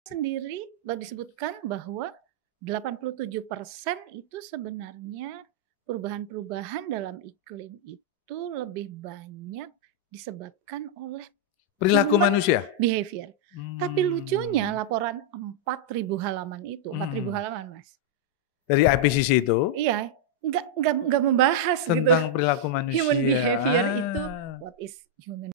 Sendiri disebutkan bahwa 87% itu sebenarnya perubahan-perubahan dalam iklim itu lebih banyak disebabkan oleh Perilaku human manusia? behavior. Tapi lucunya laporan 4.000 halaman itu, 4.000 halaman Mas. Dari IPCC itu? Iya, nggak membahas gitu. Tentang perilaku manusia. Human behavior itu, what is human.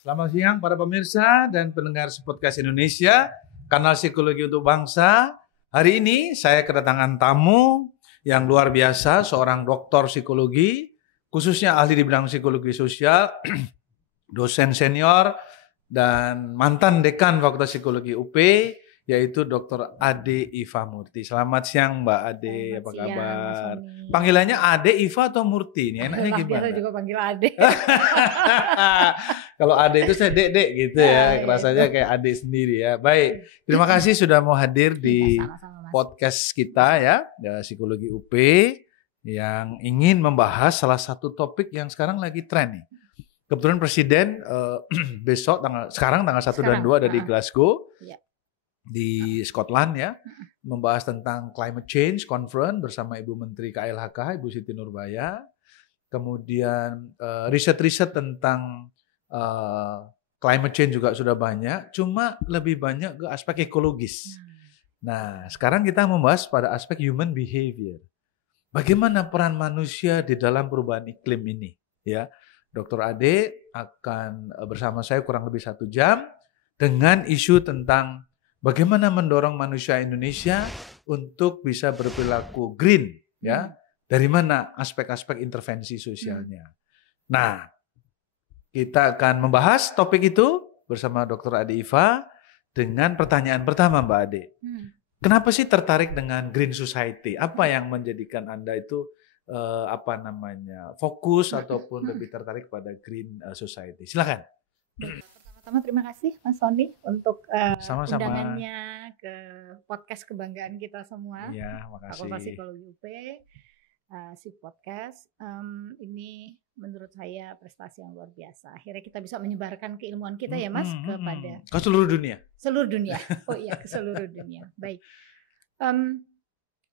Selamat siang para pemirsa dan pendengar Podcast Indonesia, kanal Psikologi untuk Bangsa. Hari ini saya kedatangan tamu yang luar biasa, seorang doktor psikologi, khususnya ahli di bidang psikologi sosial, dosen senior dan mantan dekan Fakultas Psikologi UP, yaitu Dr. Ade Iva Murti. Selamat siang Mbak Ade, apa kabar? Panggilannya Ade, Iva atau Murti? Ini enaknya gimana? Biasa juga panggil Ade. Kalau Ade itu saya dek gitu ya, rasanya kayak Ade sendiri ya. Baik, terima kasih sudah mau hadir di podcast kita ya, Psikologi UP, yang ingin membahas salah satu topik yang sekarang lagi tren nih. Kebetulan Presiden besok tanggal 1 dan 2 ada di Glasgow, di Scotland ya, membahas tentang climate change conference bersama Ibu Menteri KLHK, Ibu Siti Nurbaya. Kemudian riset-riset tentang climate change juga sudah banyak, cuma lebih banyak ke aspek ekologis. Nah, sekarang kita membahas pada aspek human behavior. Bagaimana peran manusia di dalam perubahan iklim ini? Ya, Dr. Ade akan bersama saya kurang lebih 1 jam dengan isu tentang bagaimana mendorong manusia Indonesia untuk bisa berperilaku green, ya. Dari mana aspek-aspek intervensi sosialnya. Nah, kita akan membahas topik itu bersama Dr. Ade Iva dengan pertanyaan pertama Mbak Ade. Kenapa sih tertarik dengan Green Society? Apa yang menjadikan Anda itu fokus ataupun lebih tertarik pada Green Society? Silakan. Pertama-tama terima kasih Mas Sony untuk Sama-sama. undangannya ke podcast kebanggaan kita semua. Iya, makasih. Fakultas Psikologi UP, si podcast ini menurut saya prestasi yang luar biasa. Akhirnya kita bisa menyebarkan keilmuan kita ya Mas kepada ke seluruh dunia. Seluruh dunia. Oh iya, ke seluruh dunia. Baik.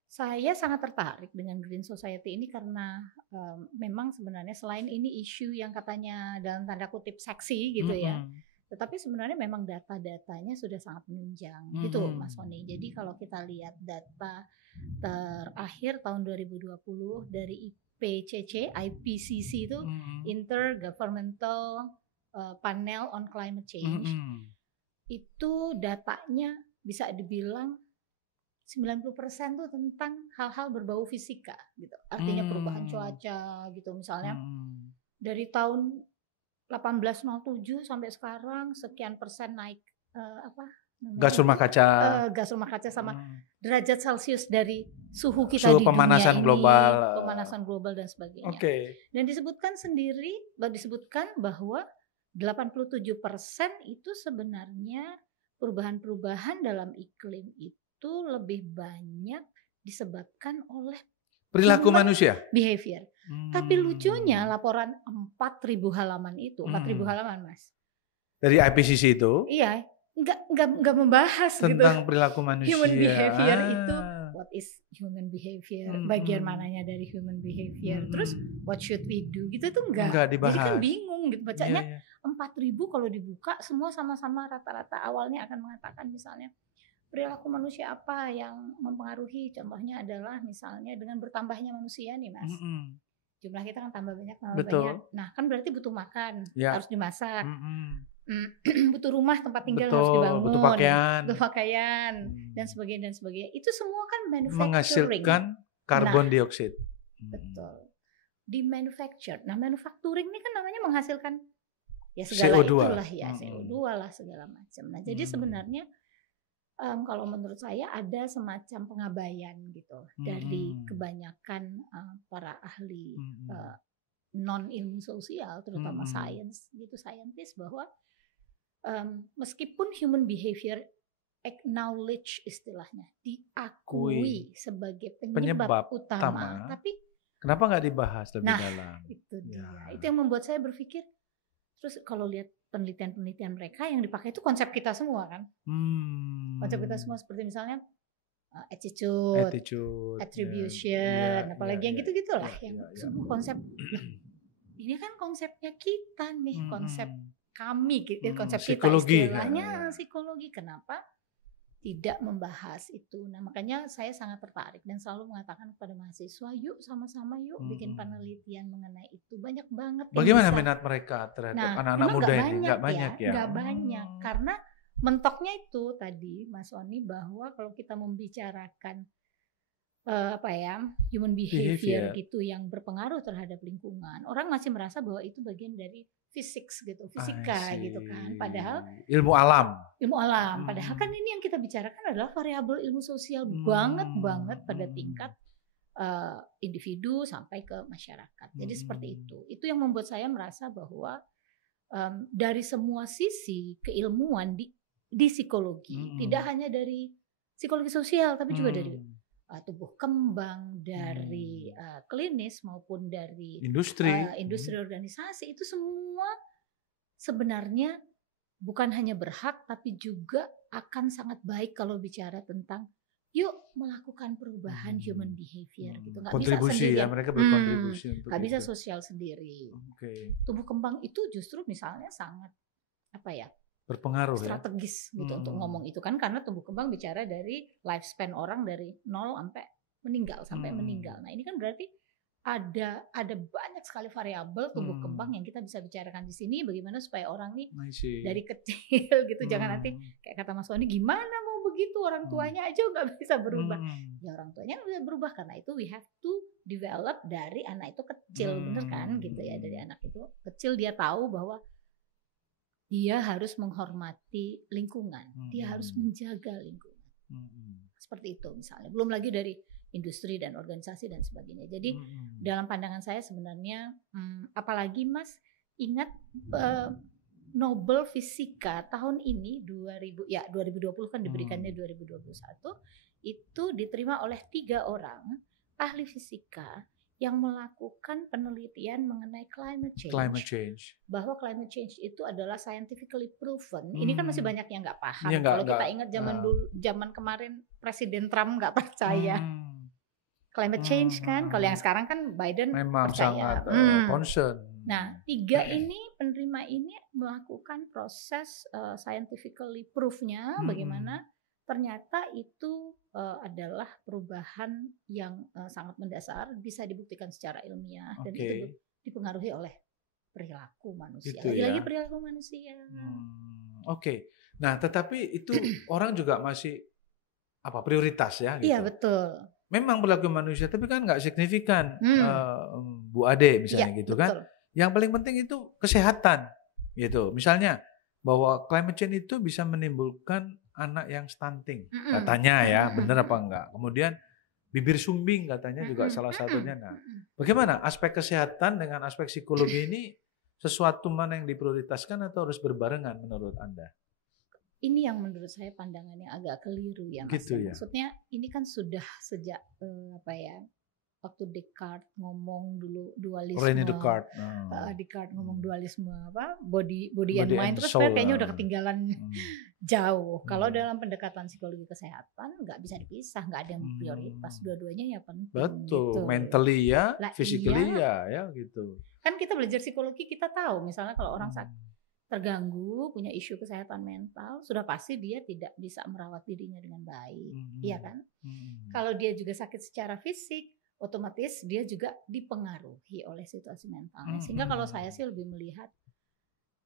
Saya sangat tertarik dengan Green Society ini karena memang sebenarnya selain ini isu yang katanya dalam tanda kutip seksi gitu ya. Tetapi sebenarnya memang data-datanya sudah sangat menunjang gitu Mas Sony. Jadi kalau kita lihat data terakhir tahun 2020 dari IPCC itu Intergovernmental Panel on Climate Change. Itu datanya bisa dibilang 90% tuh tentang hal-hal berbau fisika gitu. Artinya perubahan cuaca gitu misalnya. Dari tahun 1807 sampai sekarang sekian persen naik gas rumah kaca. Gas rumah kaca sama derajat Celcius dari suhu kita suhu di dunia pemanasan ini, global. Pemanasan global dan sebagainya. Dan disebutkan bahwa 87% itu sebenarnya perubahan-perubahan dalam iklim itu lebih banyak disebabkan oleh perilaku manusia, behavior. Tapi lucunya laporan 4.000 halaman itu, 4.000 halaman Mas. Dari IPCC itu? Iya, nggak membahas tentang gitu. perilaku manusia. Human behavior itu, what is human behavior? Bagian mananya dari human behavior? Terus what should we do? Gitu tuh nggak dibahas. Jadi kan bingung gitu bacanya. 4.000 kalau dibuka semua sama-sama rata-rata awalnya akan mengatakan misalnya perilaku manusia apa yang mempengaruhi. Contohnya adalah misalnya dengan bertambahnya manusia nih Mas. Jumlah kita kan tambah banyak. Nah kan berarti butuh makan, harus dimasak. Butuh rumah tempat tinggal harus dibangun, butuh pakaian dan sebagainya. Itu semua kan manufacturing, menghasilkan karbon dioksida. Betul. Di manufacture. Nah, manufacturing ini kan namanya menghasilkan ya segala CO2. Itulah ya, CO2 lah segala macam. Nah, jadi sebenarnya kalau menurut saya ada semacam pengabaian gitu dari kebanyakan para ahli non ilmu sosial terutama saintis bahwa meskipun human behavior acknowledge istilahnya, diakui sebagai penyebab utama, tapi kenapa nggak dibahas lebih dalam? Itu dia. Itu yang membuat saya berpikir. Terus kalau lihat penelitian-penelitian mereka yang dipakai itu konsep kita semua kan, konsep kita semua seperti misalnya attitude, attribution, apalagi yang gitu-gitulah, yang semua konsep. Ini kan konsepnya kita nih, konsep kami, konsep psikologi, kita istilahnya psikologi. Kenapa tidak membahas itu? Nah makanya saya sangat tertarik dan selalu mengatakan kepada mahasiswa, yuk sama-sama yuk bikin penelitian mengenai itu. Banyak banget. Bagaimana minat mereka terhadap anak-anak muda ini? Nggak banyak ya? Nggak banyak, karena mentoknya itu tadi Mas Oni, bahwa kalau kita membicarakan human behavior gitu yang berpengaruh terhadap lingkungan, orang masih merasa bahwa itu bagian dari fisika gitu kan. Padahal ilmu alam. Padahal kan ini yang kita bicarakan adalah variabel ilmu sosial banget pada tingkat individu sampai ke masyarakat. Jadi seperti itu. Itu yang membuat saya merasa bahwa dari semua sisi keilmuan di psikologi, tidak hanya dari psikologi sosial tapi juga dari tumbuh kembang, dari klinis maupun dari industri organisasi, itu semua sebenarnya bukan hanya berhak tapi juga akan sangat baik kalau bicara tentang yuk melakukan perubahan human behavior gitu. Nggak kontribusi bisa sendiri, ya, mereka berkontribusi untuk nggak bisa itu. sosial sendiri. Tumbuh kembang itu justru misalnya sangat berpengaruh strategis gitu untuk ngomong itu kan, karena tumbuh kembang bicara dari lifespan orang dari 0 sampai meninggal. Nah ini kan berarti ada banyak sekali variabel tumbuh kembang yang kita bisa bicarakan di sini, bagaimana supaya orang nih dari kecil gitu jangan nanti kayak kata Mas Wani, gimana mau begitu orang tuanya aja nggak bisa berubah. Ya orang tuanya nggak bisa berubah, karena itu we have to develop dari anak itu kecil, bener kan gitu ya, dari anak itu kecil dia tahu bahwa dia harus menghormati lingkungan, dia harus menjaga lingkungan. Seperti itu misalnya. Belum lagi dari industri dan organisasi dan sebagainya. Jadi dalam pandangan saya sebenarnya, apalagi Mas ingat Nobel Fisika tahun ini 2020 kan diberikannya 2021, itu diterima oleh 3 orang ahli fisika yang melakukan penelitian mengenai climate change. Bahwa climate change itu adalah scientifically proven. Ini kan masih banyak yang nggak paham. Kalau kita ingat zaman kemarin Presiden Trump nggak percaya climate change kan. Kalau yang sekarang kan Biden memang percaya. sangat concern. Nah 3 ini penerima ini melakukan proses scientifically proof-nya bagaimana ternyata itu adalah perubahan yang sangat mendasar, bisa dibuktikan secara ilmiah, dan itu dipengaruhi oleh perilaku manusia. Lagi-lagi perilaku manusia. Nah, tetapi itu orang juga masih prioritas ya? Gitu. Iya betul. Memang perilaku manusia, tapi kan nggak signifikan, Bu Ade misalnya gitu betul. Kan? Yang paling penting itu kesehatan, gitu. Misalnya bahwa climate change itu bisa menimbulkan anak yang stunting, katanya ya, benar apa enggak? Kemudian bibir sumbing katanya juga salah satunya. Nah, bagaimana aspek kesehatan dengan aspek psikologi ini, sesuatu mana yang diprioritaskan atau harus berbarengan menurut Anda? Ini yang menurut saya pandangannya agak keliru ya Mas. Gitu ya? Maksudnya ini kan sudah sejak waktu Descartes ngomong dulu dualisme. Descartes ngomong dualisme body and mind, terus kayaknya udah ketinggalan jauh. Kalau dalam pendekatan psikologi kesehatan nggak bisa dipisah, nggak ada yang prioritas, dua-duanya ya penting. Betul, gitu. Mentally ya, physically ya gitu. Kan kita belajar psikologi, kita tahu misalnya kalau orang terganggu, punya isu kesehatan mental, sudah pasti dia tidak bisa merawat dirinya dengan baik, iya kan? Kalau dia juga sakit secara fisik, otomatis dia juga dipengaruhi oleh situasi mentalnya. Sehingga kalau saya sih lebih melihat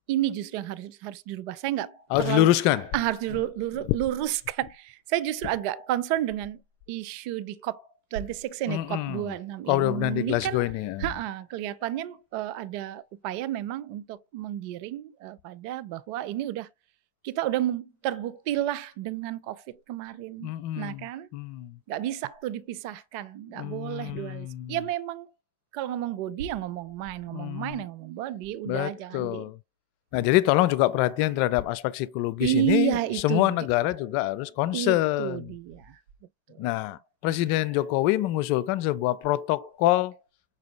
ini justru yang harus dirubah. Saya nggak harus diluruskan. Harus diluruskan. Saya justru agak concern dengan isu di COP26 ini, COP26 ini. Di Glasgow kan, ini ya. Kelihatannya ada upaya memang untuk menggiring pada bahwa ini kita udah terbuktilah dengan COVID kemarin, nah kan, nggak bisa tuh dipisahkan, nggak boleh dualisme. Ya memang kalau ngomong body ya ngomong mind, ngomong mind ya ngomong body, udah jangan Nah, jadi tolong juga perhatian terhadap aspek psikologis ini. Semua negara juga harus concern. Itu dia. Betul. Nah, Presiden Jokowi mengusulkan sebuah protokol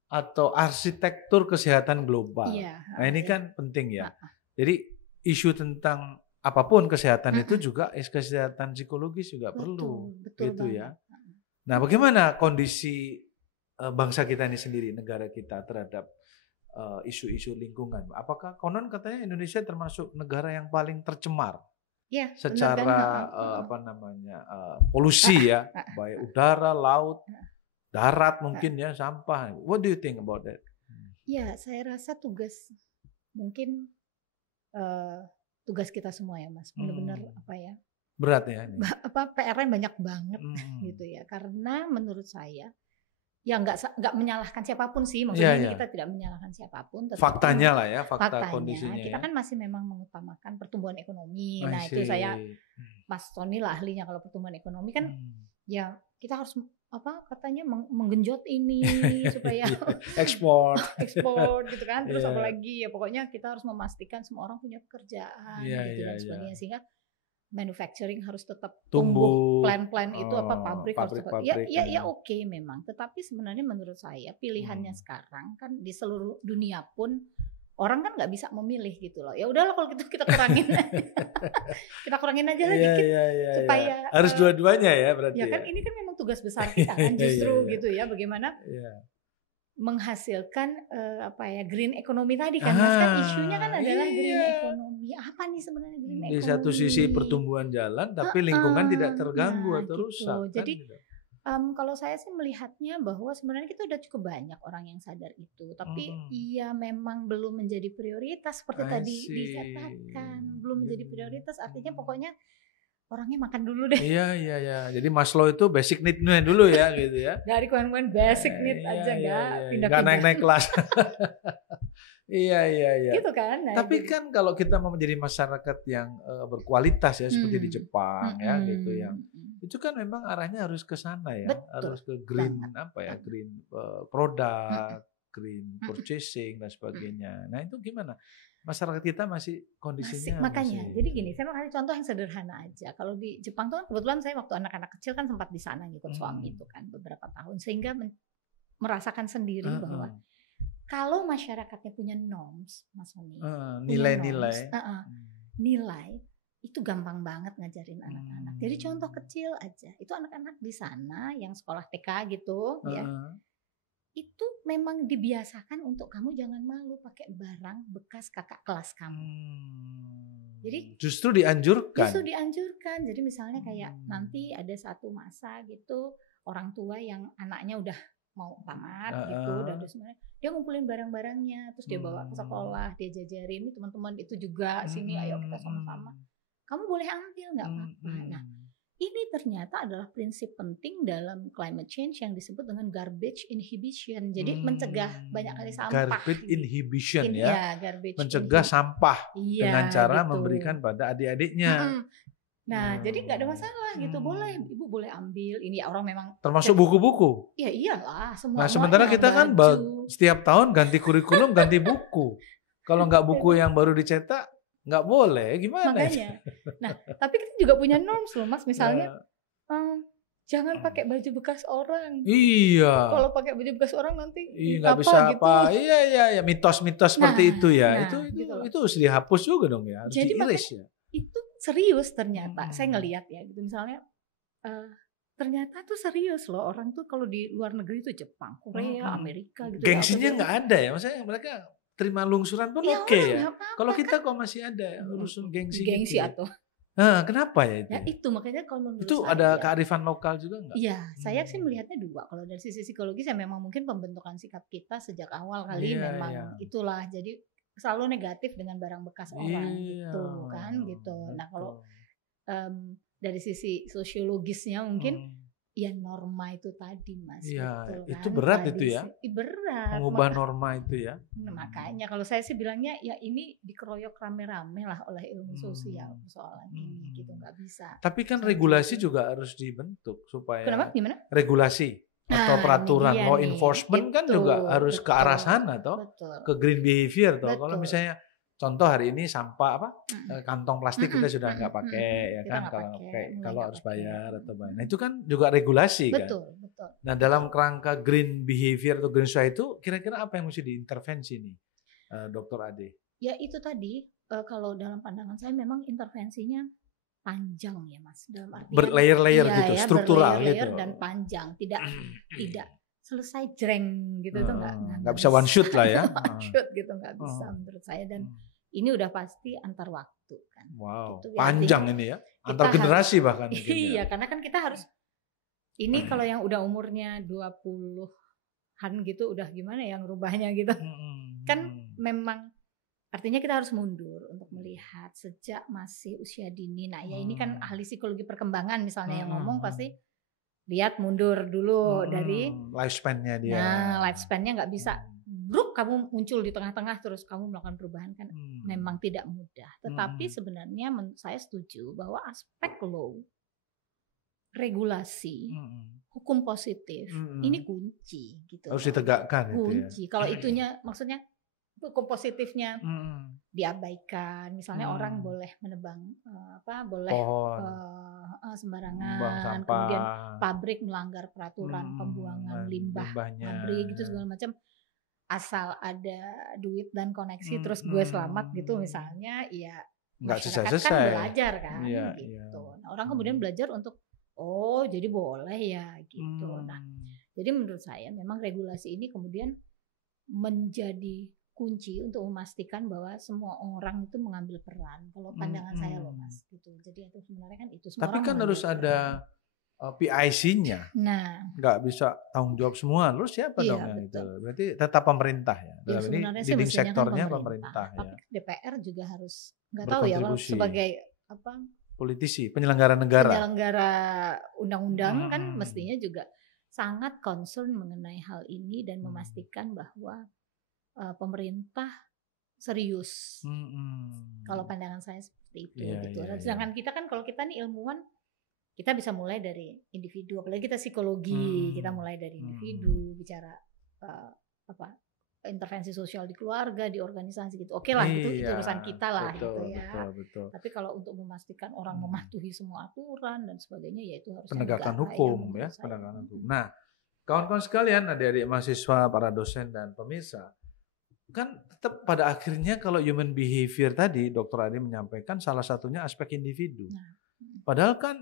atau arsitektur kesehatan global. Nah, ini kan penting ya. Jadi isu tentang apapun kesehatan itu juga kesehatan psikologis juga perlu. Gitu ya. Nah, bagaimana kondisi bangsa kita ini sendiri, negara kita terhadap isu-isu lingkungan? Apakah konon katanya Indonesia termasuk negara yang paling tercemar secara polusi ya, baik udara, laut, darat mungkin ya, sampah. What do you think about that? Ya, saya rasa tugas kita semua ya, Mas. Benar-benar berat ya ini. PR-nya banyak banget gitu ya. Karena menurut saya ya nggak menyalahkan siapapun sih, maksudnya kita tidak menyalahkan siapapun. Faktanya lah ya, fakta kondisinya. Kita kan masih memang mengutamakan pertumbuhan ekonomi. Nah itu saya, Mas Tony lah ahlinya kalau pertumbuhan ekonomi kan, ya kita harus menggenjot ini supaya ekspor gitu kan. Terus apalagi ya pokoknya kita harus memastikan semua orang punya pekerjaan gitu dan sebagainya sehingga manufacturing harus tetap tumbuh, plan-plan itu pabrik harus tetap ya oke memang, tetapi sebenarnya menurut saya pilihannya sekarang kan di seluruh dunia pun orang kan nggak bisa memilih gitu loh. Ya udahlah kalau gitu kita kurangin kita kurangin aja lah dikit supaya harus dua-duanya ya berarti. Ya kan ini kan memang tugas besar kita kan justru gitu ya, bagaimana menghasilkan green economy tadi kan, Mas, kan isunya kan adalah green economy. Apa nih sebenarnya green economy? Di satu sisi pertumbuhan jalan tapi lingkungan tidak terganggu atau rusak. Jadi kalau saya sih melihatnya bahwa sebenarnya kita udah cukup banyak orang yang sadar itu, tapi iya memang belum menjadi prioritas seperti tadi dikatakan, belum menjadi prioritas, artinya pokoknya orangnya makan dulu deh. Iya. Jadi Maslow itu basic need-nya dulu ya gitu ya. Dari koin-koin basic need aja pindah-pindah. Nggak naik-naik kelas. Iya. Gitu kan. Nah, tapi kan kalau kita mau menjadi masyarakat yang berkualitas ya seperti di Jepang ya gitu yang itu kan memang arahnya harus ke sana ya. Betul. Harus ke green green product, green purchasing dan sebagainya. Nah, itu gimana? Masyarakat kita masih kondisinya makanya jadi gini, saya mau kasih contoh yang sederhana aja. Kalau di Jepang tuh kebetulan saya waktu anak-anak kecil kan sempat di sana ngikut suami itu kan beberapa tahun, sehingga merasakan sendiri bahwa kalau masyarakatnya punya norms, Mas Sony, nilai-nilai nilai itu gampang banget ngajarin anak-anak. Jadi contoh kecil aja, itu anak-anak di sana yang sekolah TK gitu ya, itu memang dibiasakan untuk kamu jangan malu pakai barang bekas kakak kelas kamu. Jadi justru dianjurkan. Jadi misalnya kayak nanti ada satu masa gitu orang tua yang anaknya udah mau tamat gitu, udah sebenarnya dia ngumpulin barang-barangnya, terus dia bawa ke sekolah, dia jajarin ini teman-teman itu juga sini, ayo kita sama-sama. Kamu boleh ambil nggak apa-apa. Nah, ini ternyata adalah prinsip penting dalam climate change yang disebut dengan garbage inhibition. Jadi mencegah banyak kali sampah. Garbage inhibition mencegah sampah dengan cara memberikan pada adik-adiknya. Nah, jadi nggak ada masalah gitu. Boleh, ibu boleh ambil. Ini orang memang termasuk buku-buku. Ya iyalah, semua. Nah, sementara kita kan setiap tahun ganti kurikulum, ganti buku. Kalau nggak buku yang baru dicetak, nggak boleh, gimana? Makanya. Nah, tapi kita juga punya norms loh, Mas. Misalnya, jangan pakai baju bekas orang. Iya. Kalau pakai baju bekas orang nanti nggak bisa gitu. Iya, mitos-mitos seperti itu ya. Itu harus dihapus juga dong ya. Harus diiris ya. Itu serius ternyata. Saya ngelihat ya, gitu misalnya. Ternyata tuh serius loh, orang tuh kalau di luar negeri tuh Jepang, Korea, Amerika gitu. Gengsinya nggak ada ya, maksudnya mereka terima lungsuran pun oke ya. Kalau kita kok masih ada urusan gengsi gitu. Atau kenapa ya itu? Ya itu makanya kalau menurut itu saya, ada kearifan lokal juga nggak? Iya, saya sih melihatnya dua. Kalau dari sisi psikologis ya memang mungkin pembentukan sikap kita sejak awal kali memang itulah. Jadi selalu negatif dengan barang bekas orang gitu kan gitu. Nah kalau dari sisi sosiologisnya mungkin ya norma itu tadi, Mas. Iya, betul, itu kan? berat itu ya. Berat. Mengubah norma itu ya. Nah, makanya kalau saya sih bilangnya ya ini dikeroyok rame-rame lah oleh ilmu sosial persoalan ini gitu, nggak bisa. Tapi kan regulasi juga harus dibentuk supaya. Kenapa? Gimana? Regulasi atau peraturan law enforcement kan juga harus ke arah sana toh, ke green behavior toh. Kalau misalnya contoh hari ini sampah kantong plastik kita sudah nggak pakai ya kan, kalau harus bayar atau bayar. Nah itu kan juga regulasi kan. Betul. Nah dalam kerangka green behavior atau green society itu kira-kira apa yang mesti diintervensi nih, Dokter Ade? Ya itu tadi, kalau dalam pandangan saya memang intervensinya panjang ya Mas, dalam artian berlayer-layer gitu, struktural gitu, dan panjang, tidak selesai jreng gitu tuh nggak bisa one shoot lah ya. One shoot gitu nggak bisa menurut saya, dan ini udah pasti antar waktu kan. Wow, gitu, panjang ini ya, antar generasi bahkan. Iya, karena kan kita harus ini kalau yang udah umurnya 20-an gitu udah gimana ya ngerubahnya gitu. Kan memang artinya kita harus mundur untuk melihat sejak masih usia dini. Nah ya ini kan ahli psikologi perkembangan misalnya yang ngomong pasti lihat mundur dulu dari lifespan-nya dia. Nah lifespan-nya nggak bisa bruk kamu muncul di tengah-tengah terus kamu melakukan perubahan kan memang tidak mudah. Tetapi sebenarnya saya setuju bahwa aspek law, regulasi, hukum positif ini kunci gitu. Harus ditegakkan kunci. Itu ya. Kalau itunya maksudnya hukum positifnya diabaikan, misalnya orang boleh menebang boleh sembarangan, kemudian pabrik melanggar peraturan pembuangan limbah pabrik gitu segala macam, asal ada duit dan koneksi terus gue selamat gitu misalnya, ya nggak masyarakat kan belajar kan gitu. Nah, orang kemudian belajar untuk jadi boleh ya gitu. Nah jadi menurut saya memang regulasi ini kemudian menjadi kunci untuk memastikan bahwa semua orang itu mengambil peran. Kalau pandangan saya loh Mas gitu. Jadi itu sebenarnya kan itu semua. Tapi kan harus ada PIC-nya. Nah, nggak bisa tanggung jawab semua. Lu siapa dong yang itu? Berarti tetap pemerintah ya. Dalam ini leading sektornya kan pemerintah ya. Tapi DPR juga harus nggak tahu ya sebagai politisi, penyelenggara negara. Penyelenggara undang-undang kan mestinya juga sangat concern mengenai hal ini dan memastikan bahwa pemerintah serius. Kalau pandangan saya seperti itu gitu. Sedangkan kita kan kalau kita nih ilmuwan, kita bisa mulai dari individu, apalagi kita psikologi, kita mulai dari individu, bicara intervensi sosial di keluarga, di organisasi gitu. Oke lah, itu urusan kita lah gitu ya. Betul. Tapi kalau untuk memastikan orang mematuhi semua aturan dan sebagainya, ya itu harus penegakan hukum ya, penegakan hukum. Nah, kawan-kawan sekalian, adik-adik mahasiswa, para dosen dan pemirsa, kan tetap pada akhirnya kalau human behavior tadi Dr. Ade menyampaikan salah satunya aspek individu. Padahal kan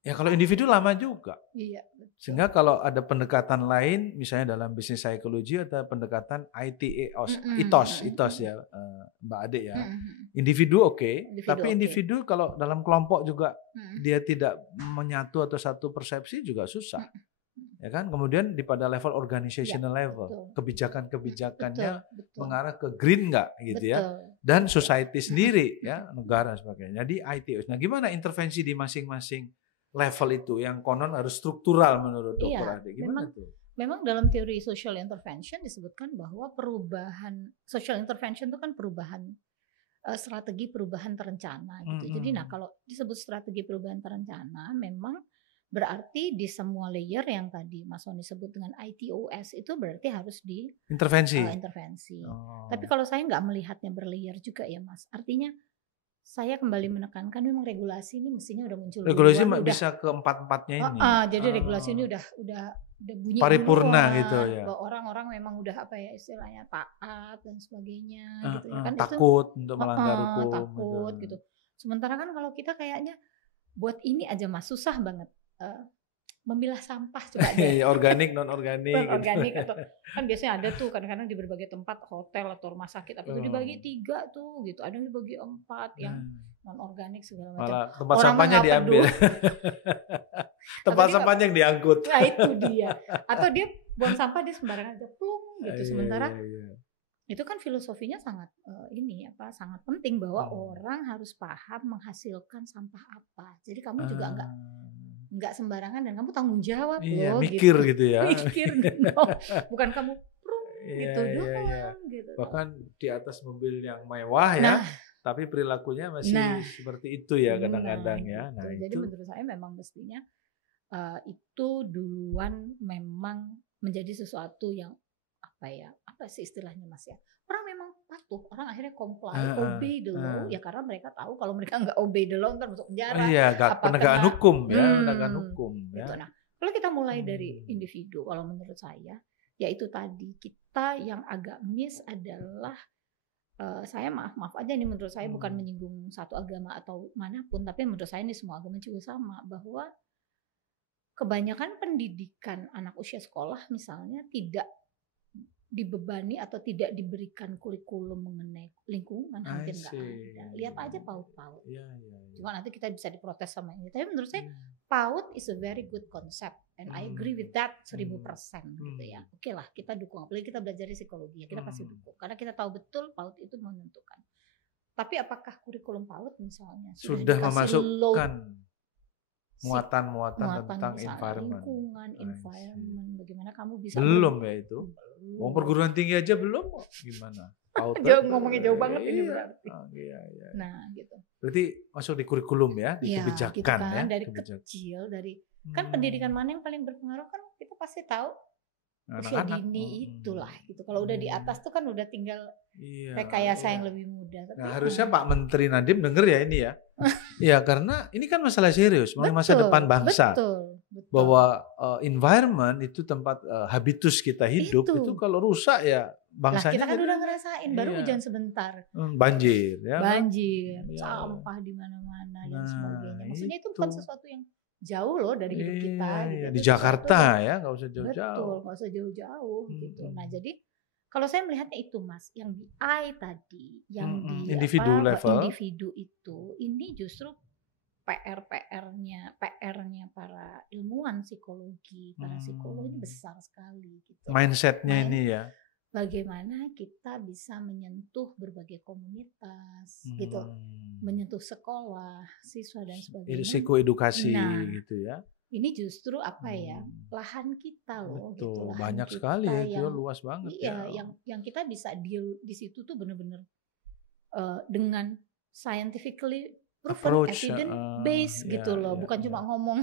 ya kalau individu lama juga. Iya. Sehingga kalau ada pendekatan lain misalnya dalam bisnis psikologi atau pendekatan ethos ya Mbak Ade ya. Individu oke, tapi individu kalau dalam kelompok juga dia tidak menyatu atau satu persepsi juga susah. Ya kan, kemudian pada level organizational level, kebijakan-kebijakannya mengarah ke green nggak gitu ya, dan society sendiri ya, negara sebagainya. Jadi ITOS. Nah, gimana intervensi di masing-masing level itu yang konon harus struktural menurut Dr. Ade? Gimana tuh? Memang dalam teori social intervention disebutkan bahwa perubahan social intervention itu kan perubahan strategi perubahan terencana gitu. Jadi nah kalau disebut strategi perubahan terencana memang berarti di semua layer yang tadi Mas Sony sebut dengan ITOS itu berarti harus di intervensi. Tapi kalau saya nggak melihatnya berlayer juga ya Mas. Artinya saya kembali menekankan memang regulasi ini mestinya udah muncul. Regulasi bisa ke empat-empatnya ini. Jadi regulasi ini udah bunyi paripurna duluan, gitu ya. Bahwa orang-orang memang udah istilahnya taat dan sebagainya gitu ya kan. Takut untuk melanggar hukum. Takut gitu. Sementara kan kalau kita kayaknya buat ini aja Mas susah banget. Memilah sampah coba deh. Organik, non-organik. Non-organik atau kan biasanya ada tuh kadang-kadang di berbagai tempat hotel atau rumah sakit apa itu dibagi 3 tuh gitu, ada yang dibagi 4 yang non-organik segala macam. Malah tempat sampahnya diambil. Tempat sampahnya yang diangkut. Nah itu dia. Atau dia buang sampah dia sembarangan aja plung gitu. Sementara itu kan filosofinya sangat sangat penting bahwa orang harus paham menghasilkan sampah apa. Jadi kamu juga nggak sembarangan dan kamu tanggung jawab loh. Mikir gitu ya. Mikir dong. Bukan kamu gitu doang. Gitu. Bahkan di atas mobil yang mewah ya. Tapi perilakunya masih seperti itu ya kadang-kadang ya. Nah, jadi menurut saya memang mestinya itu duluan memang menjadi sesuatu yang apa sih istilahnya Mas ya, orang memang patuh, orang akhirnya comply, obey the law, ya karena mereka tahu kalau mereka nggak obey the law ntar masuk penjara. Iya, penegakan hukum ya, penegakan hukum. Gitu. Ya. Nah, kalau kita mulai dari individu, kalau menurut saya, yaitu tadi kita yang agak miss adalah saya maaf aja nih, menurut saya bukan menyinggung satu agama atau manapun, tapi menurut saya ini semua agama juga sama, bahwa kebanyakan pendidikan anak usia sekolah misalnya tidak dibebani atau tidak diberikan kurikulum mengenai lingkungan, hampir nggak ada. Lihat aja PAUD. Cuma nanti kita bisa diprotes sama ini. Tapi menurut saya PAUD is a very good concept and I agree with that 1000% gitu ya. Oke lah, kita dukung. Apalagi kita belajar psikologi ya, kita pasti dukung. Karena kita tahu betul PAUD itu menentukan. Tapi apakah kurikulum PAUD misalnya sudah memasukkan muatan tentang environment, lingkungan, environment, bagaimana kamu bisa belum ya itu? Mau perguruan tinggi aja belum? Gimana? Ngomongnya jauh banget ini berarti. Iya. Nah, gitu. Berarti masuk di kurikulum ya, di kebijakan gitu kan, ya. Dari kecil, kan pendidikan mana yang paling berpengaruh kan kita pasti tahu. Usia dini itulah gitu. Kalau udah di atas tuh kan udah tinggal rekayasa yang lebih mudah. Tapi harusnya Pak Menteri Nadiem denger ya ini ya. Ya karena ini kan masalah serius, masa depan bangsa. Betul. Bahwa environment itu tempat habitus kita hidup itu kalau rusak ya bangsanya. Kita kan udah ngerasain baru hujan sebentar. Banjir ya. Sampah di mana-mana dan sebagainya. Maksudnya itu bukan sesuatu yang jauh loh dari hidup kita. Gitu. Di Jakarta ya, nggak usah jauh-jauh. Betul, nggak usah jauh-jauh gitu. Nah jadi kalau saya melihatnya itu Mas, yang di I tadi, yang di individu level, individu itu, ini justru PR-nya para ilmuwan psikologi, para psikolog ini besar sekali. Gitu. Mindsetnya ini ya. Bagaimana kita bisa menyentuh berbagai komunitas, gitu, menyentuh sekolah, siswa dan sebagainya. Psikoedukasi gitu ya. Ini justru lahan kita loh. Betul, gitu, lahan banyak kita sekali ya, luas banget. Iya, yang kita bisa deal di situ tuh benar-benar dengan scientifically proven, evidence based gitu loh, bukan cuma ngomong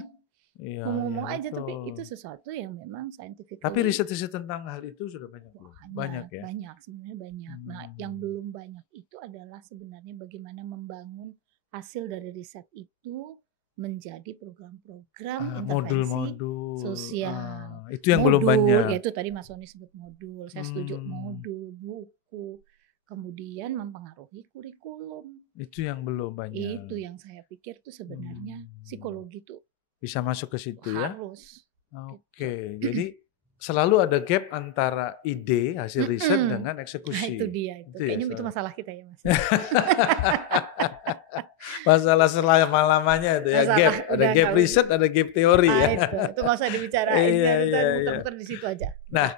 aja, tapi itu sesuatu yang memang scientific. Tapi riset-riset tentang hal itu sudah banyak ya. Banyak sebenarnya banyak. Nah, yang belum banyak itu adalah sebenarnya bagaimana membangun hasil dari riset itu menjadi program-program intervensi modul-modul sosial. Itu yang belum banyak. Yaitu tadi Mas Sony sebut modul. Saya setuju, modul, buku. Kemudian mempengaruhi kurikulum. Itu yang belum banyak. Itu yang saya pikir tuh sebenarnya psikologi tuh bisa masuk ke situ harus. Oke, jadi selalu ada gap antara ide hasil riset dengan eksekusi. Nah, itu dia itu. Kayaknya itu masalah kita ya Mas. Masalah selama-lamanya itu ya, gap. Ada gap riset, ada gap teori ya. Itu nggak usah dibicarain. Muter-muter di situ aja. Nah,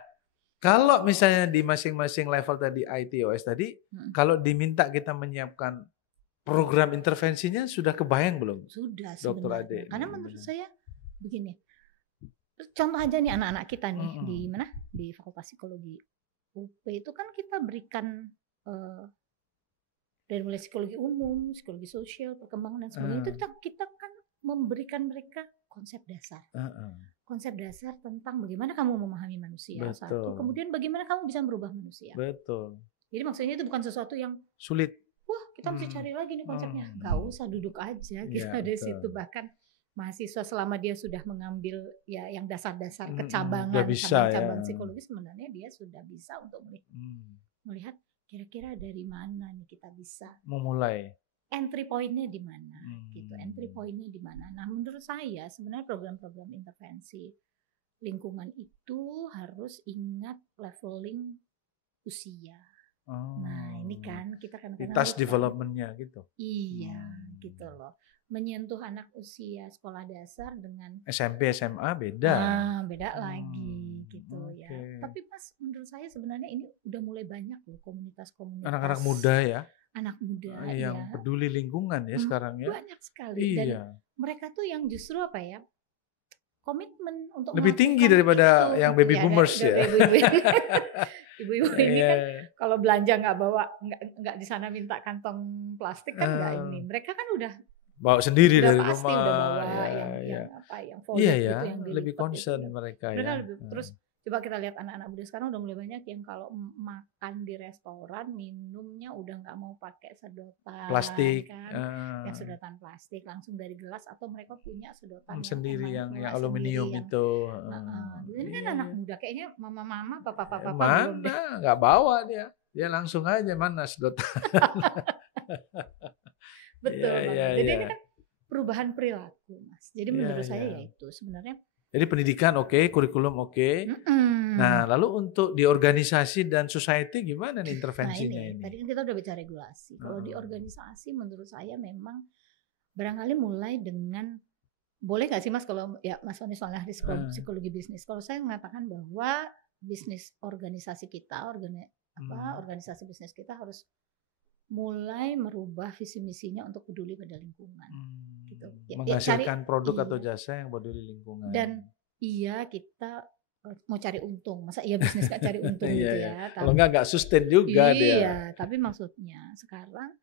kalau misalnya di masing-masing level tadi ITOS tadi, kalau diminta kita menyiapkan program intervensinya sudah kebayang belum? Sudah, Dokter Ade. Karena menurut saya begini. Contoh aja nih anak-anak kita nih di mana? Di Fakultas Psikologi UP itu kan kita berikan dari mulai psikologi umum, psikologi sosial, perkembangan dan sebagainya itu kita kan memberikan mereka konsep dasar. Konsep dasar tentang bagaimana kamu memahami manusia. Betul. Satu, kemudian bagaimana kamu bisa merubah manusia. Betul. Jadi maksudnya itu bukan sesuatu yang sulit. Wah, kita mesti cari lagi nih konsepnya. Gak usah, duduk aja kita dari situ. Bahkan mahasiswa selama dia sudah mengambil ya yang dasar-dasar kecabangan sama cabang psikologi, sebenarnya dia sudah bisa untuk melihat kira-kira dari mana nih kita bisa memulai. Entry point-nya di mana gitu. Entry point-nya di mana. Nah, menurut saya sebenarnya program-program intervensi lingkungan itu harus ingat leveling usia. Nah, ini kan kita kadang-kadang task development-nya gitu. Iya, gitu loh. Menyentuh anak usia sekolah dasar dengan SMP, SMA beda. Beda lagi gitu ya. Tapi Mas, menurut saya sebenarnya ini udah mulai banyak loh komunitas-komunitas anak-anak muda ya. Anak muda yang peduli lingkungan ya sekarang ya. Banyak sekali. Dan mereka tuh yang justru apa ya? Komitmen untuk lebih tinggi daripada yang baby boomers ya. Ibu-ibu ini kan kalau belanja nggak bawa, nggak di sana minta kantong plastik kan nggak ini. Mereka kan udah bawa sendiri dari pasti rumah. Udah bawa yang folio gitu, yang lebih concern gitu. mereka ya. Lebih, terus Coba kita lihat anak-anak muda sekarang udah mulai banyak yang kalau makan di restoran minumnya udah nggak mau pakai sedotan plastik, kan, yang sedotan plastik langsung dari gelas atau mereka punya sedotan sendiri yang sendiri aluminium yang, itu. Ini kan anak muda kayaknya mama-mama, papa-papa belum deh. Nggak bawa dia langsung aja mana sedotan. Betul banget. Jadi ini kan perubahan perilaku, Mas. Jadi menurut saya ya itu sebenarnya. Jadi pendidikan oke, kurikulum oke. Nah, lalu untuk di organisasi dan society gimana nih intervensinya ini? Tadi kan kita udah bicara regulasi. Kalau di organisasi menurut saya memang barangkali mulai dengan, boleh nggak sih Mas kalau ya Mas Sony soalnya ahli psikologi bisnis. Kalau saya mengatakan bahwa bisnis organisasi kita, organisasi bisnis kita harus mulai merubah visi misinya untuk peduli pada lingkungan, gitu. Menghasilkan produk atau jasa yang peduli lingkungan. Dan kita mau cari untung, masa bisnis gak cari untung gitu ya? Kalau nggak sustain juga dia. Iya, tapi maksudnya sekarang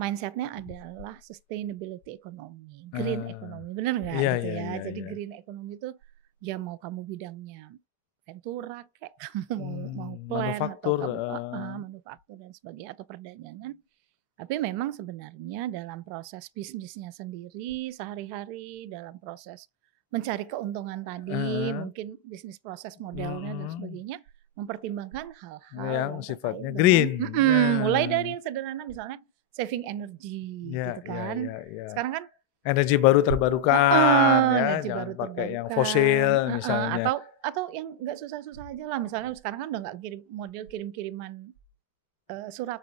mindsetnya adalah sustainability economy, green economy, benar nggak gitu ya? Jadi green economy itu ya mau kamu bidangnya Ventura kayak kamu mau plan manufaktur, atau manufaktur dan sebagainya atau perdagangan, tapi memang sebenarnya dalam proses bisnisnya sendiri sehari-hari dalam proses mencari keuntungan tadi, mungkin bisnis proses modelnya dan sebagainya, mempertimbangkan hal-hal yang sifatnya green. Mulai dari yang sederhana misalnya saving energy, gitu kan. Sekarang kan energi baru terbarukan, jangan pakai yang fosil misalnya. Atau yang nggak susah-susah aja lah, misalnya sekarang kan udah nggak kirim-kiriman surat,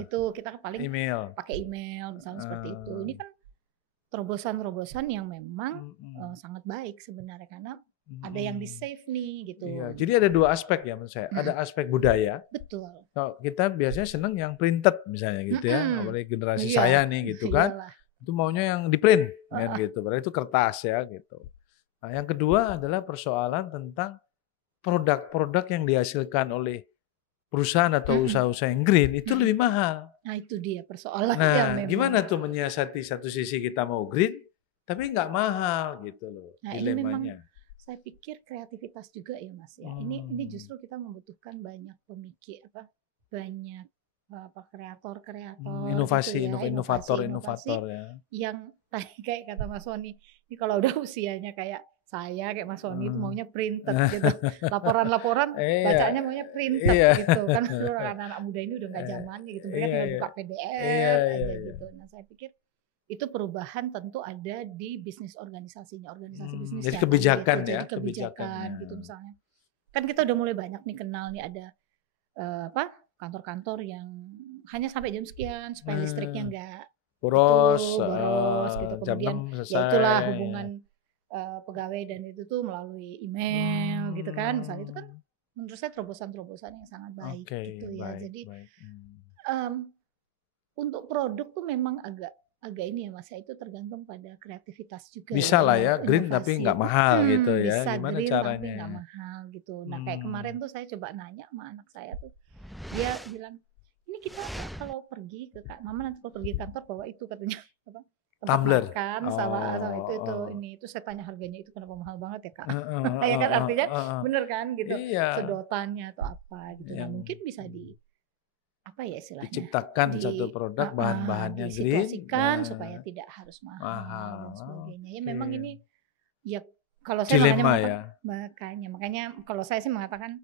itu kita paling pakai email misalnya seperti itu. Ini kan terobosan-terobosan yang memang sangat baik sebenarnya karena ada yang di save nih gitu. Iya, jadi ada dua aspek ya menurut saya. Ada aspek budaya. Betul. Kalau kita biasanya seneng yang printed misalnya gitu ya, apalagi generasi saya nih gitu kan. Itu maunya yang di print kan gitu. Berarti itu kertas ya gitu. Nah, yang kedua adalah persoalan tentang produk-produk yang dihasilkan oleh perusahaan atau usaha-usaha yang green itu lebih mahal. Nah, itu dia persoalan yang memang. Gimana tuh menyiasati satu sisi kita mau green tapi nggak mahal gitu loh. Nah, dilemanya. Ini memang saya pikir kreativitas juga ya Mas ya. Ini justru kita membutuhkan banyak pemikir banyak kreator-kreator, inovasi, gitu ya, inovator ya. Yang tadi kayak kata Mas Sony, ini kalau udah usianya kayak saya, kayak Mas Sony itu maunya printed gitu. Laporan-laporan bacanya maunya printed gitu. Kan anak-anak muda ini udah nggak zamannya gitu. Mereka tinggal buka PDF aja gitu. Nah, saya pikir itu perubahan tentu ada di bisnis organisasinya, organisasi bisnis. Jadi kebijakan gitu. Jadi kebijakan gitu misalnya. Kan kita udah mulai banyak nih kenal nih ada kantor-kantor yang hanya sampai jam sekian supaya listriknya enggak boros gitu. Kemudian ya itulah hubungan pegawai dan itu tuh melalui email gitu kan. Misalnya itu kan menurut saya terobosan-terobosan yang sangat baik gitu ya. Jadi untuk produk tuh memang agak ini ya Mas ya, itu tergantung pada kreativitas juga. Bisa lah ya, green tapi nggak mahal gitu ya. Bisa gimana green caranya? Tapi nggak mahal gitu. Nah kayak kemarin tuh saya coba nanya sama anak saya tuh, dia bilang ini kita kalau pergi ke mama nanti kalau pergi kantor bawa itu katanya apa? Tumbler kan sama ini itu saya tanya harganya itu kenapa mahal banget ya Kak? Ya kan artinya bener kan gitu. Sedotannya atau apa gitu. Nah mungkin bisa apa ya istilahnya? Diciptakan satu produk bahan-bahannya green, disituasikan supaya tidak harus mahal dan sebagainya. Ya memang ini ya kalau saya makanya kalau saya sih mengatakan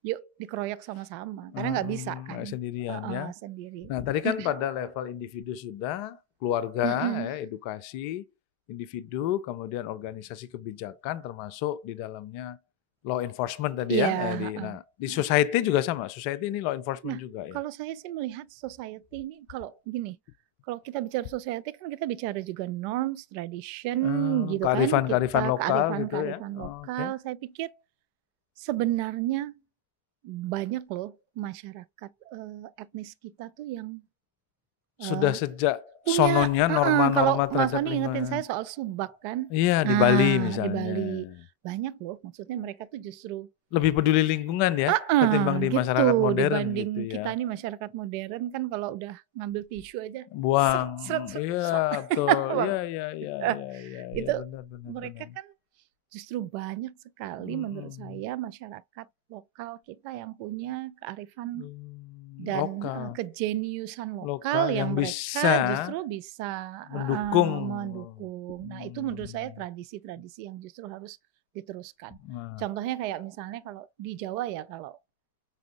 yuk dikeroyok sama-sama karena nggak bisa kan sendirian ya. Sendiri. Nah tadi kan pada level individu sudah, keluarga, edukasi individu, kemudian organisasi kebijakan termasuk di dalamnya law enforcement tadi nah di society juga sama. Society ini law enforcement juga ya. Kalau saya sih melihat society ini kalau gini, kalau kita bicara society kan kita bicara juga norms, tradition gitu kearifan lokal gitu ya. Lokal. Saya pikir sebenarnya banyak loh masyarakat etnis kita tuh yang sudah sejak sononya norma-norma terhadap lingkungan. Kalau Mas Sony ingetin saya soal subak kan? Iya di Bali misalnya. Di Bali. Banyak loh, maksudnya mereka tuh justru lebih peduli lingkungan ya ketimbang di masyarakat modern dibanding gitu ya. Kita nih masyarakat modern kan kalau udah ngambil tisu aja buang. Iya betul. Iya. Itu benar, mereka kan justru banyak sekali menurut saya masyarakat lokal kita yang punya kearifan dan kejeniusan lokal yang mereka justru bisa mendukung. Nah itu menurut saya tradisi-tradisi yang justru harus diteruskan. Contohnya kayak misalnya kalau di Jawa ya, kalau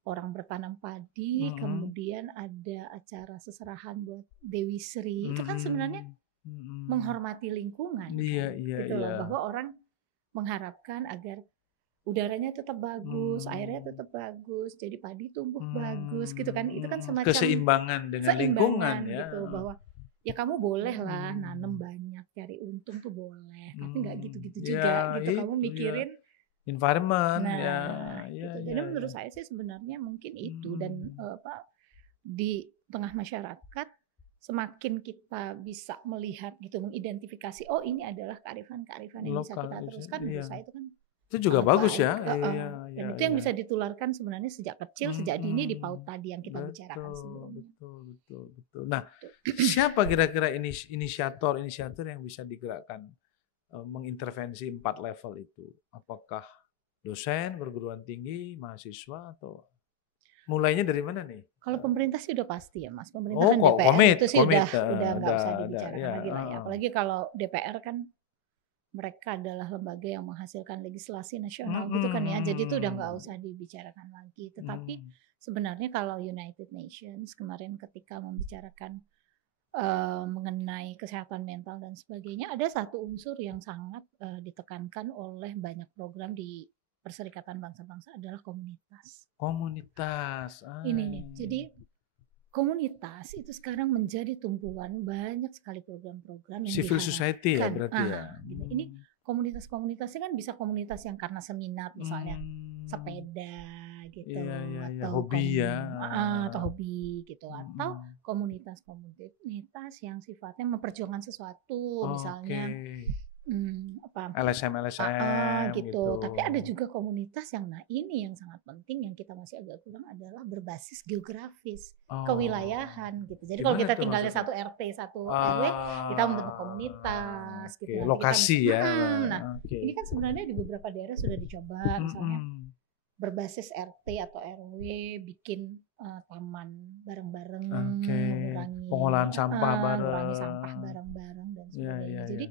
orang bertanam padi, kemudian ada acara seserahan buat Dewi Sri, itu kan sebenarnya menghormati lingkungan, gitu loh, bahwa orang mengharapkan agar udaranya tetap bagus, airnya tetap bagus, jadi padi tumbuh bagus, gitu kan? Itu kan semacam keseimbangan dengan lingkungan, ya. Gitu, bahwa ya kamu boleh lah nanam banyak, cari untung tuh boleh, tapi nggak gitu-gitu juga, gitu. Kamu mikirin environment, gitu. Jadi menurut saya sih sebenarnya mungkin itu, dan di tengah masyarakat semakin kita bisa melihat gitu, mengidentifikasi oh ini adalah kearifan-kearifan yang bisa kita teruskan, menurut saya itu kan itu juga bagus ya. Dan itu yang bisa ditularkan sebenarnya sejak kecil, sejak dini di PAUD tadi yang kita bicarakan sebelumnya. Betul. Nah, siapa kira-kira inisiator yang bisa digerakkan mengintervensi 4 level itu? Apakah dosen, perguruan tinggi, mahasiswa, atau mulainya dari mana nih? Kalau pemerintah sih udah pasti ya Mas. Pemerintah kan DPR itu sih udah nggak usah dibicarakan lagi lah ya. Apalagi kalau DPR kan mereka adalah lembaga yang menghasilkan legislasi nasional gitu kan ya. Jadi itu udah nggak usah dibicarakan lagi. Tetapi sebenarnya kalau United Nations kemarin ketika membicarakan mengenai kesehatan mental dan sebagainya, ada satu unsur yang sangat ditekankan oleh banyak program di Perserikatan Bangsa-Bangsa adalah komunitas. Ini nih, jadi komunitas itu sekarang menjadi tumpuan banyak sekali program-program yang civil society ya berarti ya. Gitu. Ini komunitas-komunitasnya kan bisa komunitas yang karena seminar misalnya sepeda gitu, atau hobi atau hobi gitu, atau komunitas-komunitas yang sifatnya memperjuangkan sesuatu, misalnya LSM gitu. Tapi ada juga komunitas yang ini yang sangat penting yang kita masih agak kurang adalah berbasis geografis, kewilayahan gitu. Jadi kalau kita tinggalnya satu RT, satu RW, kita membentuk komunitas gitu. Lokasi kita, ini kan sebenarnya di beberapa daerah sudah dicoba, misalnya berbasis RT atau RW bikin taman bareng-bareng, mengurangi pengolahan sampah bareng-bareng dan sebagainya. Jadi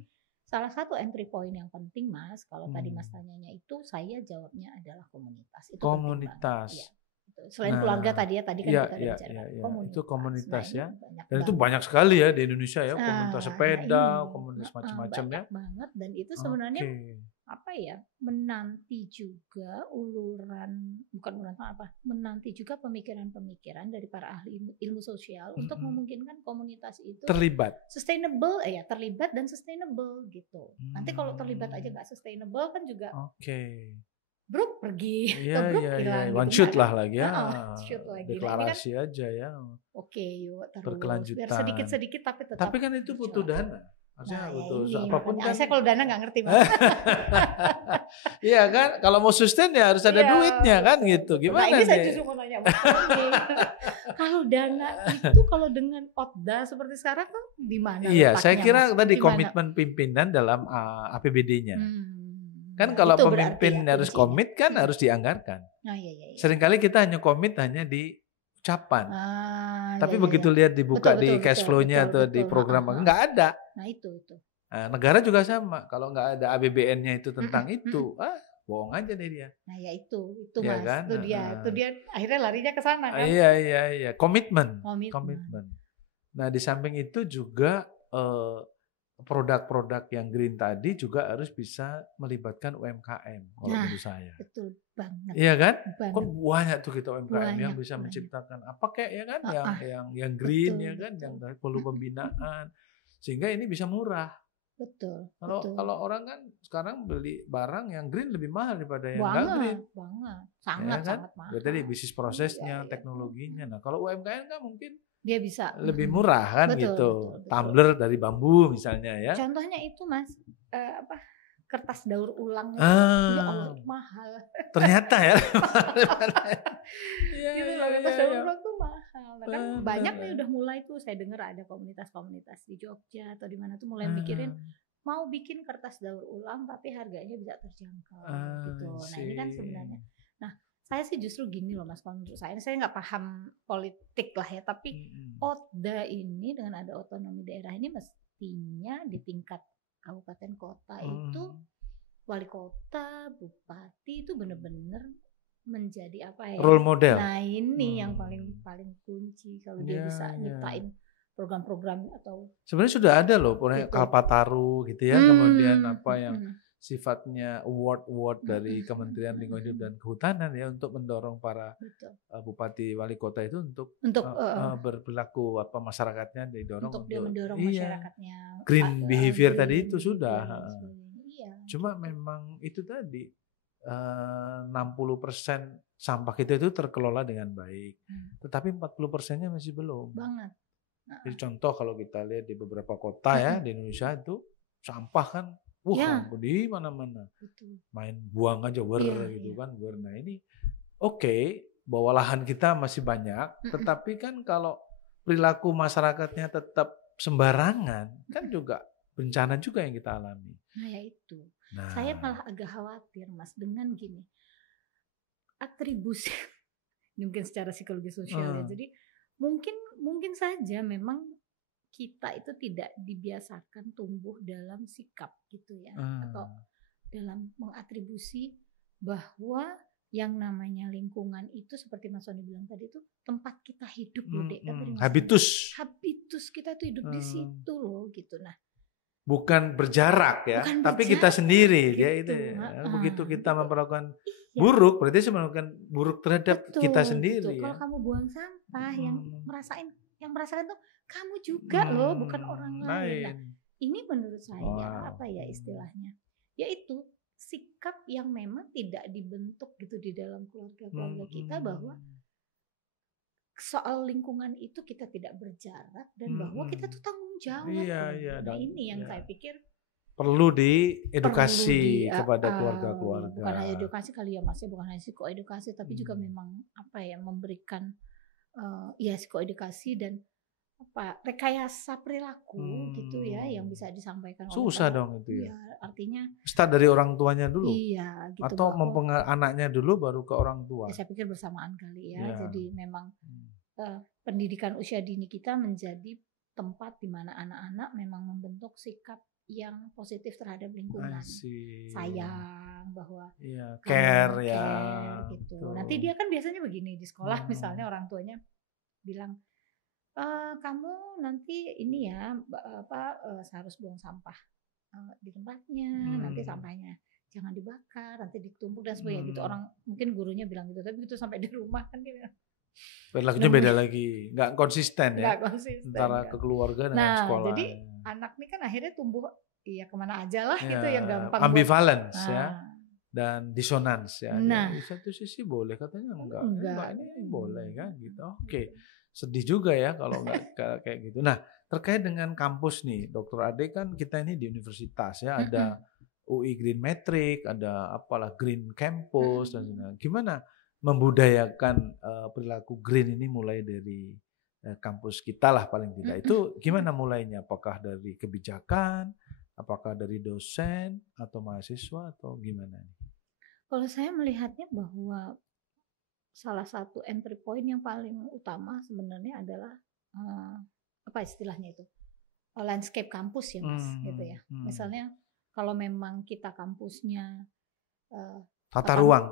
salah satu entry point yang penting Mas, kalau tadi Mas tanyanya itu, saya jawabnya adalah komunitas. Itu komunitas. Ya, itu. Selain keluarga tadi kan kita bicara komunitas. Itu komunitas ya. Dan itu banyak sekali ya di Indonesia ya, komunitas sepeda, komunitas macam-macam ya. Banyak banget, dan itu sebenarnya menanti juga menanti juga pemikiran-pemikiran dari para ahli ilmu sosial untuk memungkinkan komunitas itu terlibat dan sustainable gitu. Nanti kalau terlibat aja nggak sustainable kan juga Bruk pergi, hilang. One shoot lah lagi ya. Shoot lagi. Deklarasi kan, aja ya. Yuk terus. Berkelanjutan. Biar sedikit-sedikit tapi tetap. Tapi kan itu butuh dana. Maksudnya butuh apapun kan. Saya kalau dana nggak ngerti banget. Iya kan, kalau mau sustain ya harus ada duitnya kan gitu. Gimana ini saya justru mau nanya kalau dana itu kalau dengan OTDA seperti sekarang tuh di mana? Iya, saya kira tadi komitmen pimpinan dalam APBD-nya. Kan kalau pemimpin harus komit kan harus dianggarkan. Seringkali kita hanya komit hanya di ucapan. Tapi begitu lihat dibuka di cash flow-nya atau di program nggak ada. Nah itu. Nah, negara juga sama. Kalau nggak ada APBN-nya itu tentang itu, bohong aja deh dia. Nah ya itu ya Mas. Kan? Itu dia akhirnya larinya ke sana kan. Iya. Komitmen. Nah di samping itu juga produk-produk yang green tadi juga harus bisa melibatkan UMKM kalau menurut saya. Betul banget. Iya kan? Kan banyak tuh kita UMKM yang bisa menciptakan apa kayak ya kan yang green ya kan, yang perlu pembinaan sehingga ini bisa murah. Betul. Kalau orang kan sekarang beli barang yang green lebih mahal daripada yang enggak green. Sangat mahal. Ya, tadi bisnis prosesnya, teknologinya. Nah, kalau UMKM kan mungkin dia bisa lebih murah kan betul. Tumbler dari bambu misalnya ya. Contohnya itu Mas, kertas daur ulang itu mahal. Ternyata ya. Kertas daur ulang tuh mahal. Kan banyak nih udah mulai tuh, saya dengar ada komunitas-komunitas di Jogja atau di mana tuh mulai mikirin mau bikin kertas daur ulang tapi harganya bisa terjangkau gitu. Nah ini kan sebenarnya, nah saya sih justru gini loh Mas, kalau menurut saya nggak paham politik lah ya, tapi ODA ini dengan ada otonomi daerah ini mestinya di tingkat kabupaten kota itu wali kota, bupati itu benar-benar menjadi apa ya? Role model. Nah ini yang paling kunci kalau dia bisa nyiptain program-program atau sebenarnya sudah ada loh, Kalpataru gitu ya, kemudian apa yang sifatnya award dari Kementerian Lingkungan Hidup dan Kehutanan ya untuk mendorong para bupati wali kota itu untuk berperilaku apa masyarakatnya didorong untuk dia mendorong masyarakatnya green behavior tadi itu sudah. Cuma memang itu tadi 60% sampah kita itu terkelola dengan baik, tetapi 40%-nya masih belum. Banget. Jadi contoh kalau kita lihat di beberapa kota ya di Indonesia itu sampah kan di mana-mana. Main buang aja gitu kan. Nah ini bahwa lahan kita masih banyak, tetapi kan kalau perilaku masyarakatnya tetap sembarangan kan juga bencana juga yang kita alami. Nah ya itu. Saya malah agak khawatir Mas dengan gini. Atribusi ini mungkin secara psikologi sosial ya. Jadi mungkin saja memang kita itu tidak dibiasakan tumbuh dalam sikap gitu ya, atau dalam mengatribusi bahwa yang namanya lingkungan itu seperti Mas Sony bilang tadi itu tempat kita hidup loh Dek. Habitus kita tuh hidup di situ loh gitu. Nah bukan berjarak ya, tapi kita sendiri gitu. Ya itu. Begitu kita memperlakukan buruk, berarti saya melakukan buruk terhadap kita sendiri. Ya. Kalau kamu buang sampah, yang merasakan tuh kamu juga loh, bukan orang lain. Nah, ini menurut saya apa ya istilahnya? Yaitu sikap yang memang tidak dibentuk gitu di dalam keluarga kita bahwa soal lingkungan itu kita tidak berjarak dan bahwa kita tuh tanggung jawab. Nah ini yang saya pikir perlu diedukasi kepada keluarga-keluarga. Bukan hanya edukasi kali ya Mas, bukan hanya psikoedukasi, tapi juga memang apa ya memberikan psikoedukasi dan rekayasa perilaku gitu ya yang bisa disampaikan. Susah dong itu ya. Artinya start dari orang tuanya dulu. Iya gitu. Atau mempengaruhi anaknya dulu baru ke orang tua. Saya pikir bersamaan kali ya. Jadi memang pendidikan usia dini kita menjadi tempat di mana anak-anak memang membentuk sikap yang positif terhadap lingkungan, sayang bahwa care gitu. Betul. Nanti dia kan biasanya begini di sekolah misalnya orang tuanya bilang kamu nanti ini ya harus buang sampah di tempatnya, nanti sampahnya jangan dibakar, nanti ditumpuk dan sebagainya gitu. Orang mungkin gurunya bilang gitu, tapi begitu sampai di rumah kan dia bilang perilakunya beda lagi, nggak konsisten ya antara kekeluarga dan sekolah. Jadi anak ini kan akhirnya tumbuh kemana aja lah gitu yang gampang ambivalence dan disonans ya. Nah, di satu sisi boleh katanya enggak ini boleh kan gitu. Sedih juga ya kalau nggak kayak gitu. Nah terkait dengan kampus nih, Dr. Ade kan kita ini di universitas ya ada UI Green Metric, ada apalah Green Campus dan sebagainya. Gimana membudayakan perilaku green ini mulai dari kampus kita lah paling tidak. Itu gimana mulainya? Apakah dari kebijakan, apakah dari dosen atau mahasiswa atau gimana? Kalau saya melihatnya bahwa salah satu entry point yang paling utama sebenarnya adalah apa istilahnya itu? Landscape kampus ya Mas gitu ya. Misalnya kalau memang kita kampusnya tata ruang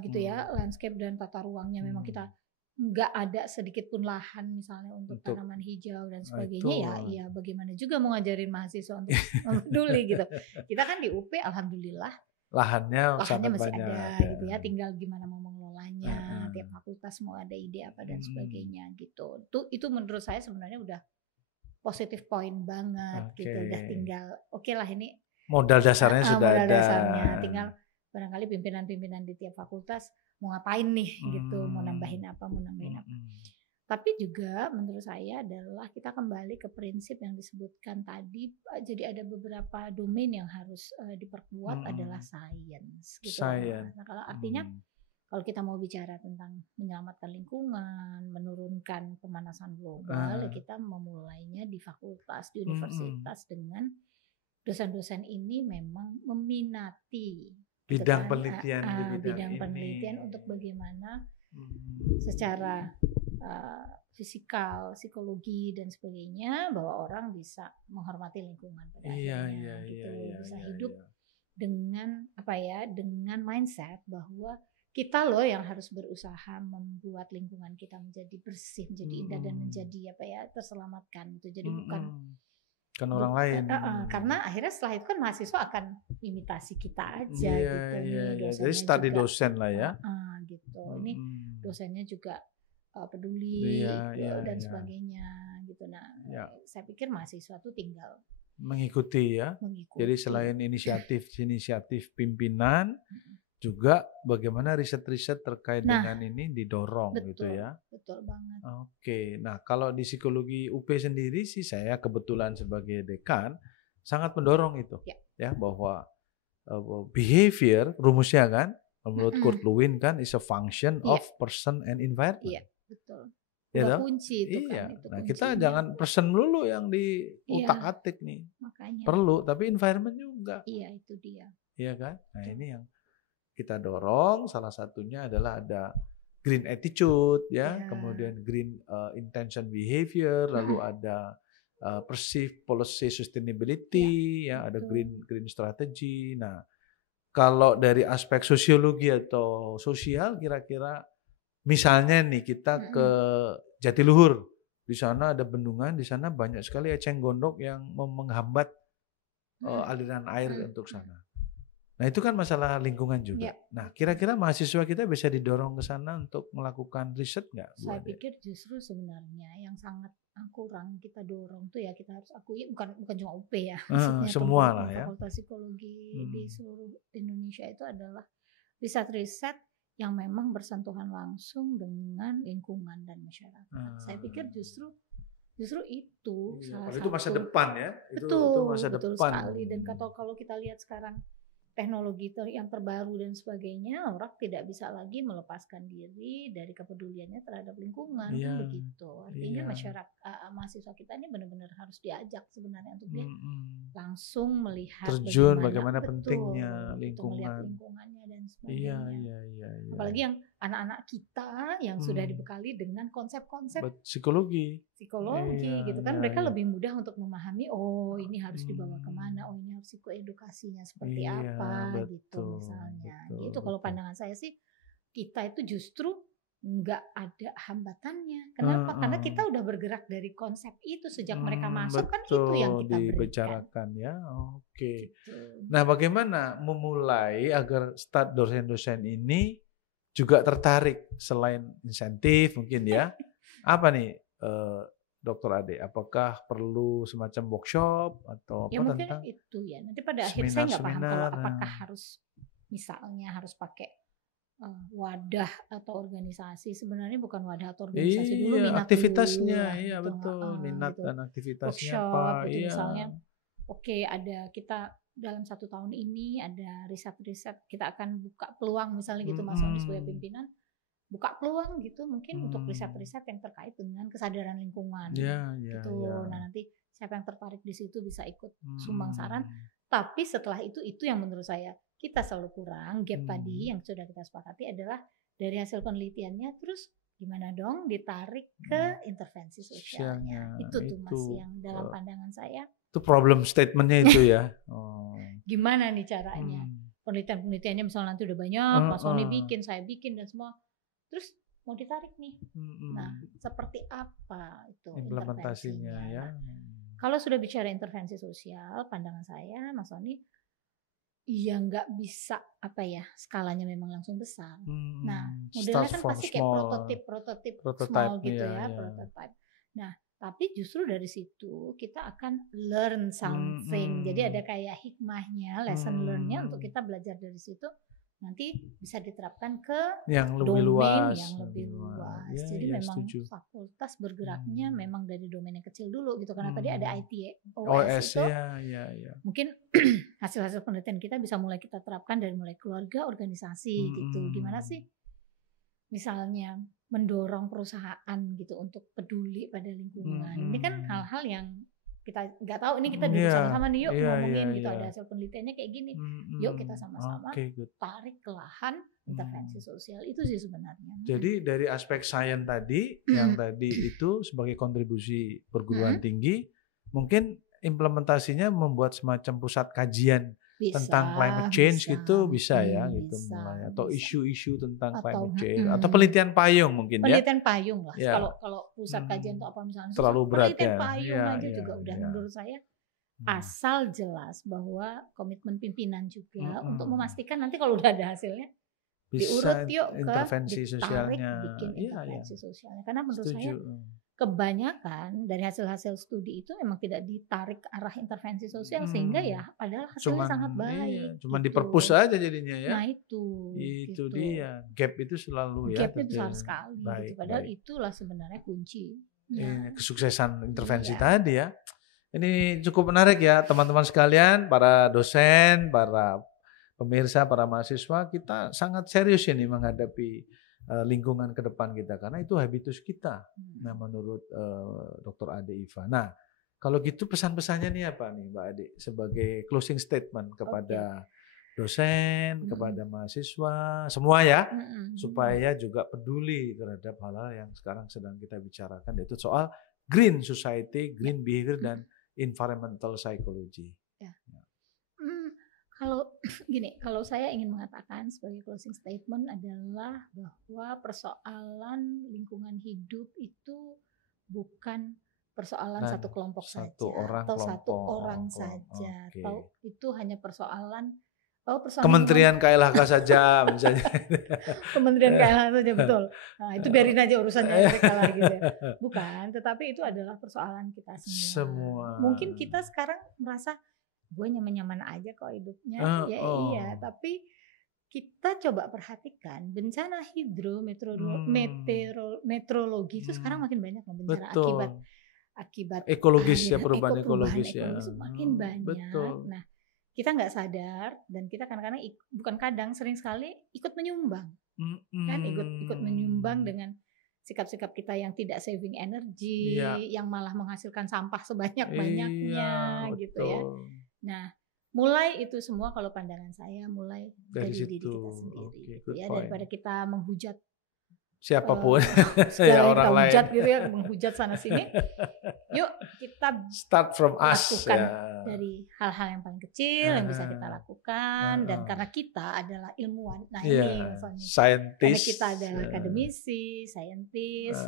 gitu ya, landscape dan tata ruangnya memang kita nggak ada sedikit pun lahan misalnya untuk tanaman hijau dan sebagainya ya bagaimana juga mau ngajarin mahasiswa untuk peduli gitu. Kita kan di UP alhamdulillah lahannya masih banyak, ada gitu ya, tinggal gimana mau mengelolanya, tiap fakultas mau ada ide apa dan sebagainya gitu. Itu menurut saya sebenarnya udah positive point banget gitu, udah tinggal lah ini modal dasarnya sudah modal ada. Dasarnya tinggal barangkali pimpinan-pimpinan di tiap fakultas mau ngapain nih gitu, mau nambahin apa. Tapi juga menurut saya adalah kita kembali ke prinsip yang disebutkan tadi. Jadi ada beberapa domain yang harus diperkuat adalah science gitu. Nah, kalau artinya kalau kita mau bicara tentang menyelamatkan lingkungan, menurunkan pemanasan global, kita memulainya di fakultas, di universitas dengan dosen-dosen ini memang meminati bidang penelitian di bidang ini. penelitian untuk bagaimana secara fisikal, psikologi dan sebagainya bahwa orang bisa menghormati lingkungan pada akhirnya bisa hidup dengan dengan mindset bahwa kita loh yang harus berusaha membuat lingkungan kita menjadi bersih, menjadi indah dan menjadi terselamatkan gitu. Jadi bukan orang lain. Karena akhirnya setelah itu kan mahasiswa akan imitasi kita aja gitu nih. Jadi study dosen lah ya. Gitu. Ini dosennya juga peduli dan sebagainya gitu. Nah, saya pikir mahasiswa tuh tinggal mengikuti ya. Jadi selain inisiatif pimpinan, juga bagaimana riset-riset terkait dengan ini didorong gitu ya. Betul banget. Oke, nah kalau di psikologi UP sendiri sih saya kebetulan sebagai dekan sangat mendorong itu ya bahwa behavior rumusnya kan menurut Kurt Lewin kan is a function of person and environment. Iya, betul. Ya kunci itu kan. Itu nah kita jangan person dulu yang di utak-atik nih. Makanya. Perlu, tapi environment juga. Iya, itu dia. Iya kan? Nah ini yang kita dorong, salah satunya adalah ada green attitude kemudian green intention behavior, lalu ada perceived policy sustainability ada green strategy. Nah, kalau dari aspek sosiologi atau sosial kira-kira misalnya nih kita ke Jatiluhur, di sana ada bendungan, di sana banyak sekali eceng gondok yang menghambat aliran air untuk sana. Nah itu kan masalah lingkungan juga. Nah kira-kira mahasiswa kita bisa didorong ke sana untuk melakukan riset nggak? Saya pikir justru sebenarnya yang sangat kurang kita dorong tuh kita harus akui bukan cuma UP ya. Semua lah ya. Fakultas Psikologi di seluruh Indonesia itu adalah riset-riset yang memang bersentuhan langsung dengan lingkungan dan masyarakat. Saya pikir justru itu salah satu. Itu masa depan ya. Betul sekali. Dan kalau kita lihat sekarang teknologi yang terbaru dan sebagainya, orang tidak bisa lagi melepaskan diri dari kepeduliannya terhadap lingkungan begitu. Artinya mahasiswa kita ini benar-benar harus diajak sebenarnya untuk dia langsung melihat terjun bagaimana pentingnya lingkungan, melihat lingkungannya dan sebagainya. Iya. Apalagi yang anak-anak kita yang sudah dibekali dengan konsep-konsep psikologi gitu kan, mereka lebih mudah untuk memahami ini harus dibawa kemana, ini harus edukasinya seperti apa gitu misalnya. Gitu kalau pandangan saya sih kita itu justru nggak ada hambatannya. Kenapa? Karena kita udah bergerak dari konsep itu sejak mereka masuk kan itu yang kita dibicarakan ya. Oke. Gitu. Nah, bagaimana memulai agar dosen-dosen ini juga tertarik selain insentif mungkin ya? Apa nih Dokter Ade, apakah perlu semacam workshop atau apa mungkin tentang itu ya. Nanti pada akhirnya saya nggak paham kalau apakah harus misalnya harus pakai wadah atau organisasi. Sebenarnya bukan wadah atau organisasi dulu, minat aktivitasnya dulu, gitu. Betul, minat gitu. Dan aktivitasnya workshop, apa gitu misalnya ada kita dalam 1 tahun ini ada riset-riset, kita akan buka peluang misalnya gitu Mas Sony sebagai pimpinan buka peluang gitu mungkin untuk riset-riset yang terkait dengan kesadaran lingkungan gitu. Nah nanti siapa yang tertarik di situ bisa ikut sumbang saran. Tapi setelah itu yang menurut saya kita selalu kurang gap tadi yang sudah kita sepakati adalah dari hasil penelitiannya terus gimana dong ditarik ke intervensi sosialnya. Itu tuh Mas yang dalam pandangan saya. Itu problem statementnya itu ya. Gimana nih caranya? Penelitian-penelitiannya misalnya nanti udah banyak, Mas Sony bikin, saya bikin dan semua. Terus mau ditarik nih. Nah, seperti apa itu implementasinya ya? Kalau sudah bicara intervensi sosial, pandangan saya, Mas Sony, nggak bisa skalanya memang langsung besar. Nah, modelnya kan pasti kayak prototip small gitu prototype. Nah, tapi justru dari situ kita akan learn something. Jadi ada kayak hikmahnya, lesson learn-nya untuk kita belajar dari situ. Nanti bisa diterapkan ke yang lebih luas. Ya, jadi memang fakultas bergeraknya memang dari domain yang kecil dulu gitu. Karena tadi ada IT OS itu. Ya. Mungkin hasil-hasil penelitian kita bisa mulai kita terapkan dari mulai keluarga, organisasi gitu. Gimana sih? Misalnya mendorong perusahaan gitu untuk peduli pada lingkungan. Ini kan hal-hal yang kita nggak tahu ini kita duduk sama-sama nih yuk ngomongin gitu ada hasil penelitiannya kayak gini. Yuk kita sama-sama tarik ke lahan intervensi sosial itu sih sebenarnya. Jadi dari aspek sains tadi yang tadi itu sebagai kontribusi perguruan tinggi, mungkin implementasinya membuat semacam pusat kajian tentang climate change gitu bisa ya gitu mulai atau isu-isu tentang climate change atau penelitian payung mungkin penelitian payung lah kalau pusat kajian itu apa misalnya terlalu berat penelitian payung aja juga udah menurut saya asal jelas bahwa komitmen pimpinan juga untuk memastikan nanti kalau udah ada hasilnya bisa diurut yuk ke intervensi sosialnya bikin intervensi sosialnya karena menurut saya kebanyakan dari hasil-hasil studi itu memang tidak ditarik ke arah intervensi sosial sehingga ya padahal hasilnya sangat baik. Cuman diperpus aja jadinya ya. Nah itu gitu. Dia gap itu selalu gap itu besar sekali. Gitu. Padahal itulah sebenarnya kunci. Kesuksesan intervensi tadi ya. Ini cukup menarik ya teman-teman sekalian, para dosen, para pemirsa, para mahasiswa, kita sangat serius ini menghadapi lingkungan ke depan kita karena itu habitus kita. Nah, menurut Dr. Ade Iva. Nah, kalau gitu pesan-pesannya nih apa nih Mbak Ade sebagai closing statement kepada dosen, kepada mahasiswa, semua ya, supaya juga peduli terhadap hal-hal yang sekarang sedang kita bicarakan yaitu soal green society, green behavior dan environmental psychology. Kalau saya ingin mengatakan sebagai closing statement adalah bahwa persoalan lingkungan hidup itu bukan persoalan satu kelompok saja atau satu orang saja, atau itu hanya persoalan Kementerian KLHK saja misalnya. Kementerian KLHK saja betul. Nah, itu biarin aja urusannya mereka lah gitu ya. Bukan, tetapi itu adalah persoalan kita semua. Mungkin kita sekarang merasa gue nyaman-nyaman aja kok hidupnya, iya, tapi kita coba perhatikan bencana meteorologi itu sekarang makin banyak bencana akibat ekologis ya, perubahan ekologis ya, makin banyak. Nah, kita nggak sadar dan kita kadang-kadang sering sekali ikut menyumbang, kan ikut menyumbang dengan sikap-sikap kita yang tidak saving energy, yang malah menghasilkan sampah sebanyak-banyaknya, gitu ya. Nah, mulai itu semua kalau pandangan saya mulai dari diri kita sendiri, gitu ya, daripada kita menghujat siapapun, ya orang lain, gitu ya, menghujat sana sini. Yuk kita start from us, lakukan dari hal-hal yang paling kecil yang bisa kita lakukan, dan karena kita adalah ilmuwan, nah ini scientist, karena kita adalah akademisi, saintis.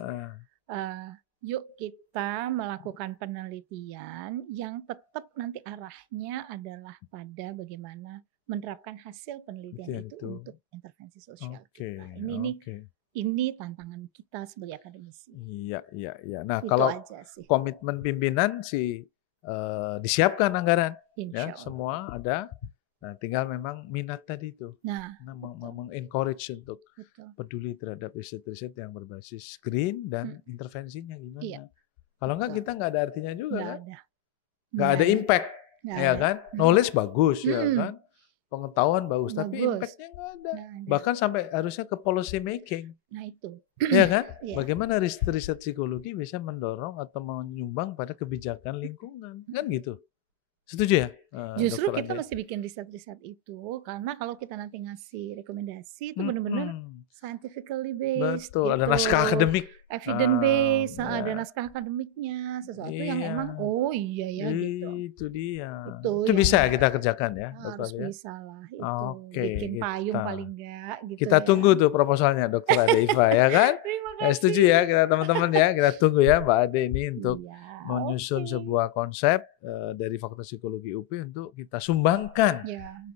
Yuk kita melakukan penelitian yang tetap nanti arahnya adalah pada bagaimana menerapkan hasil penelitian itu untuk intervensi sosial kita. Ini tantangan kita sebagai akademisi. Iya. Nah, itu kalau komitmen pimpinan disiapkan anggaran, ya semua ada. Nah, tinggal memang minat tadi itu. Nah meng-encourage untuk peduli terhadap riset-riset yang berbasis green dan intervensinya gimana. Iya. Kalau enggak kita enggak ada artinya juga, enggak ada impact, ya kan? Knowledge bagus, ya kan? Pengetahuan bagus, tapi impact-nya enggak ada. Bahkan sampai harusnya ke policy making. Nah, itu. Ya kan? Bagaimana riset-riset psikologi bisa mendorong atau menyumbang pada kebijakan lingkungan, kan gitu. Setuju ya? Justru kita mesti bikin riset-riset itu karena kalau kita nanti ngasih rekomendasi itu benar-benar scientifically based. Betul, gitu. Ada naskah akademik, evidence based, ada naskah akademiknya, sesuatu yang emang gitu. Itu dia. Itu bisa kita kerjakan ya. Harus bisa lah itu. Bikin payung paling enggak gitu. Kita tunggu tuh proposalnya Dr. Ade Iva ya kan? Terima kasih. Setuju ya kita teman-teman ya, kita tunggu ya Mbak Ade ini untuk menyusun sebuah konsep dari Fakultas Psikologi UP untuk kita sumbangkan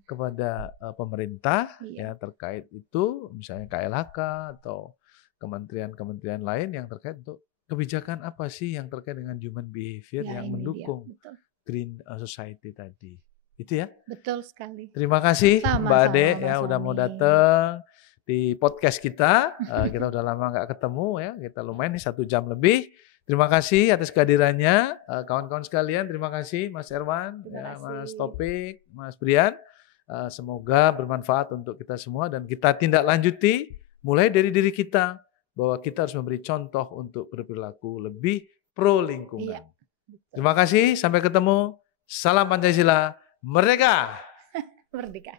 kepada pemerintah ya terkait itu, misalnya KLHK atau kementerian-kementerian lain yang terkait untuk kebijakan apa sih yang terkait dengan human behavior yang mendukung green society tadi. Itu ya. Betul sekali. Terima kasih Mbak Ade ya udah mau datang di podcast kita. Kita udah lama nggak ketemu ya, kita lumayan nih 1 jam lebih. Terima kasih atas kehadirannya kawan-kawan sekalian. Terima kasih Mas Erwan, Mas Topik, Mas Brian. Semoga bermanfaat untuk kita semua dan kita tindak lanjuti mulai dari diri kita bahwa kita harus memberi contoh untuk berperilaku lebih pro lingkungan. Terima kasih, sampai ketemu. Salam Pancasila, merdeka. Merdeka.